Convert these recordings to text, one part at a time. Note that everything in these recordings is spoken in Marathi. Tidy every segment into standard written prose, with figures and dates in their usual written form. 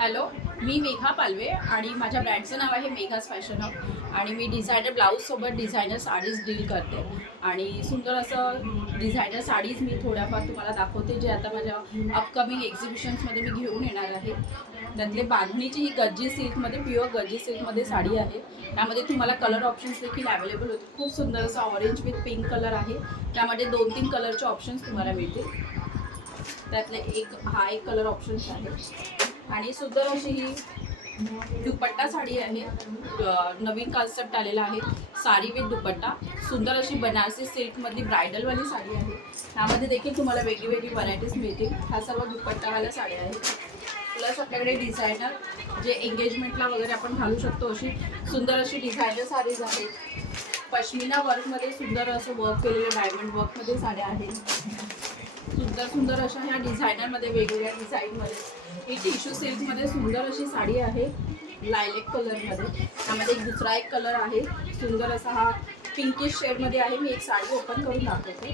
हॅलो, मी मेघा पालवे आणि माझ्या ब्रँडचं नाव आहे मेघाज फॅशन हब आणि मी डिझायनर ब्लाऊजसोबत डिझायनर साडीज डील करते आणि सुंदर असं डिझायनर साडीज मी थोड्याफार तुम्हाला दाखवते जे आता माझ्या अपकमिंग एक्झिबिशन्समध्ये मी घेऊन येणार आहे. त्यातले बांधणीची ही गज्जी सिल्कमध्ये प्युअर गज्जी सिल्कमध्ये साडी आहे. त्यामध्ये तुम्हाला कलर ऑप्शन्स देखील अवेलेबल होते. खूप सुंदर असं ऑरेंज विथ पिंक कलर आहे. त्यामध्ये 2-3 कलरचे ऑप्शन्स तुम्हाला मिळतील. त्यातले हा एक कलर ऑप्शन्स आहे आणि सुंदर अशी ही दुपट्टा साडी आहे. नवीन कॉन्सेप्ट आलेला आहे साडी विथ दुपट्टा. सुंदर अशी बनारसी सिल्कमधली ब्रायडलवाली साडी आहे. त्यामध्ये देखील तुम्हाला वेगळी वेगळी व्हरायटीज मिळतील. हा सर्व दुपट्टावाल्या साड्या आहेत. प्लस आपल्याकडे डिझायनर जे एंगेजमेंटला वगैरे आपण घालू शकतो अशी सुंदर अशी डिझायनर साडीज आहेत. पश्मिना वर्कमध्ये सुंदर असं वर्क केलेलं डायमंड वर्कमध्ये साड्या आहेत. सुंदर सुंदर अशा ह्या डिझायनरमध्ये वेगवेगळ्या डिझाईनमध्ये ही टिश्यू सिल्कमध्ये सुंदर अशी साडी आहे लायलेक कलरमध्ये. त्यामध्ये दुसरा एक कलर आहे सुंदर असा हा पिंकिश शेडमध्ये आहे. मी एक साडी ओपन करून दाखवते.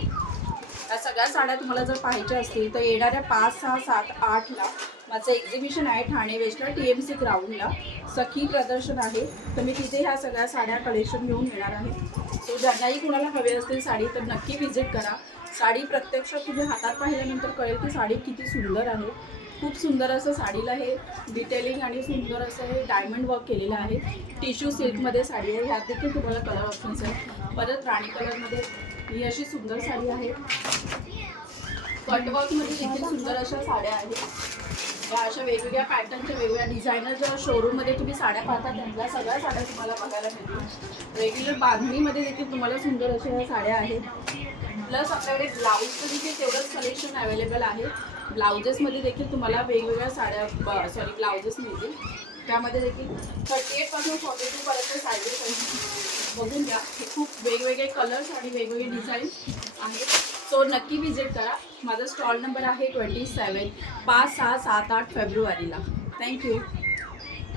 या सगळ्या साड्या तुम्हाला जर पाहायच्या असतील तर येणाऱ्या 5, 6, 7, 8ला माझं एक्झिबिशन आहे ठाणे वेस्टला TMC ग्राउंडला. सखी प्रदर्शन आहे तर मी तिथे ह्या सगळ्या साड्या कलेक्शन घेऊन येणार आहे. सो ज्यांनाही कुणाला हवे असतील साडी तर नक्की व्हिजिट करा. साडी प्रत्यक्षात तुम्ही हातात पाहिल्यानंतर कळेल की साडी किती सुंदर आहे. खूप सुंदर असं साडीला हे डिटेलिंग आणि सुंदर असं हे डायमंड वर्क केलेलं आहे. टिश्यू सिल्कमध्ये साडी आहे. ह्यात देखील तुम्हाला कलर ऑप्शन्स आहे. परत राणी कलरमध्ये ही अशी सुंदर साडी आहे. कटवर्कमध्ये देखील सुंदर अशा साड्या आहेत. या अशा वेगवेगळ्या पॅटर्नच्या वेगवेगळ्या डिझायनर ज्या शोरूममध्ये तुम्ही साड्या पाहता त्यातल्या सगळ्या साड्या तुम्हाला बघायला मिळतील. रेग्युलर बांधणीमध्ये देखील तुम्हाला सुंदर अशा ह्या साड्या आहेत. प्लस आपल्याकडे ब्लाऊजचं देखील तेवढंच कलेक्शन अवेलेबल आहे. ब्लाउजेसमध्ये देखील तुम्हाला वेगवेगळ्या साड्या ब्लाउजेस मिळतील. त्यामध्ये देखील 38 पासून 42 पर्यंत साईजेस बघून घ्या. हे खूप वेगवेगळे कलर्स आणि वेगवेगळे डिझाईन आहेत. सो नक्की व्हिजिट करा. माझा स्टॉल नंबर आहे 27 5, 6, 7, 8 फेब्रुवारीला. थँक्यू.